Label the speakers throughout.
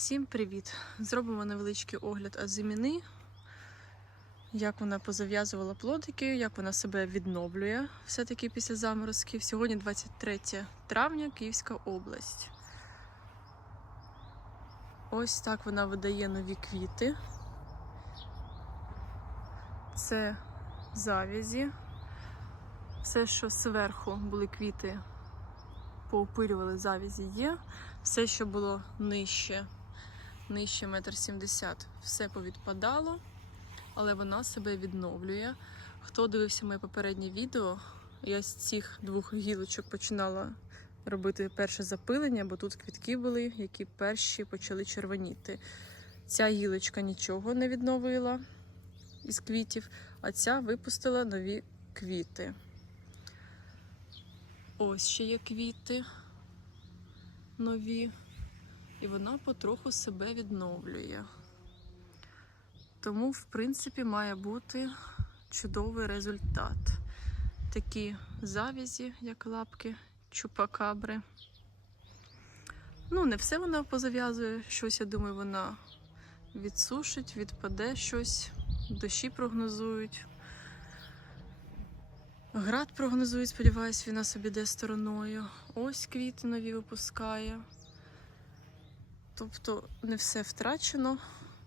Speaker 1: Всім привіт! Зробимо невеличкий огляд азиміни, як вона позав'язувала плодики, як вона себе відновлює все-таки після заморозків. Сьогодні 23 травня, Київська область. Ось так вона видає нові квіти. Це завязі. Все, що зверху були квіти, поопилювали завязі є. Все, що було нижче, нижче метр сімдесят, все повідпадало, але вона себе відновлює. Хто дивився моє попереднє відео, я з цих двох гілочок починала робити перше запилення, бо тут квітки були, які перші почали червоніти. Ця гілочка нічого не відновила із квітів, а ця випустила нові квіти. Ось ще є квіти нові, і вона потроху себе відновлює. Тому, в принципі, має бути чудовий результат. Такі завязі, як лапки чупакабри. Ну, не все вона позав'язує, щось, я думаю, вона відсушить, відпаде щось, дощі прогнозують. Град прогнозують, сподіваюсь, він нас обіде стороною. Ось квіти нові випускає. Тобто не все втрачено,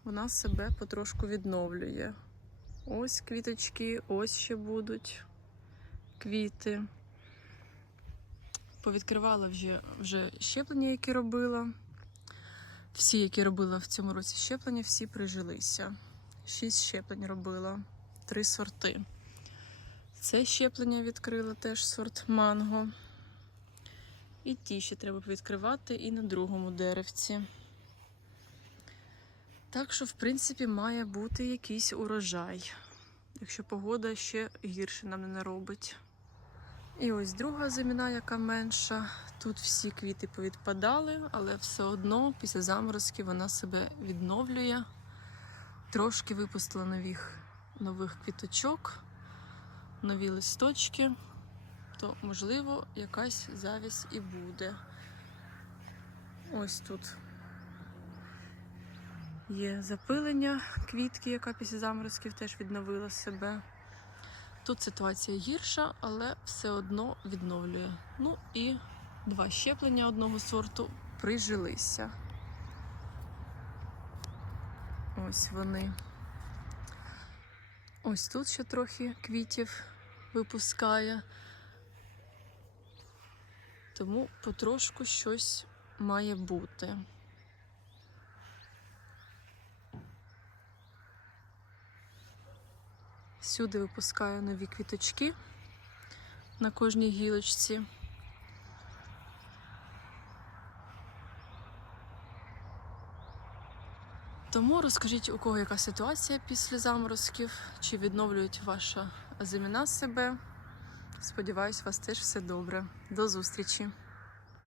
Speaker 1: вона себе потрошку відновлює. Ось квіточки, ось ще будуть квіти. Повідкривала вже, вже щеплення, які робила. Всі, які робила в цьому році щеплення, всі прижилися. Шість щеплень робила, три сорти. Це щеплення відкрила теж сорт манго. І ті ще треба відкривати і на другому деревці. Так що, в принципі, має бути якийсь урожай, якщо погода ще гірше нам не наробить. І ось друга заміна, яка менша. Тут всі квіти повідпадали, але все одно після заморозків вона себе відновлює. Трошки випустила нових, нових квіточок нові листочки, то, можливо, якась завість і буде. Ось тут є запилення квітки, яка після заморозків теж відновила себе. Тут ситуація гірша, але все одно відновлює. Ну і два щеплення одного сорту прижилися. Ось вони. Ось тут ще трохи квітів випускає. Тому потрошку щось має бути. Сюди випускаю нові квіточки на кожній гілочці. Тому розкажіть, у кого яка ситуація після заморозків, чи відновлюють ваша земіна себе. Сподіваюсь, у вас теж все добре. До зустрічі!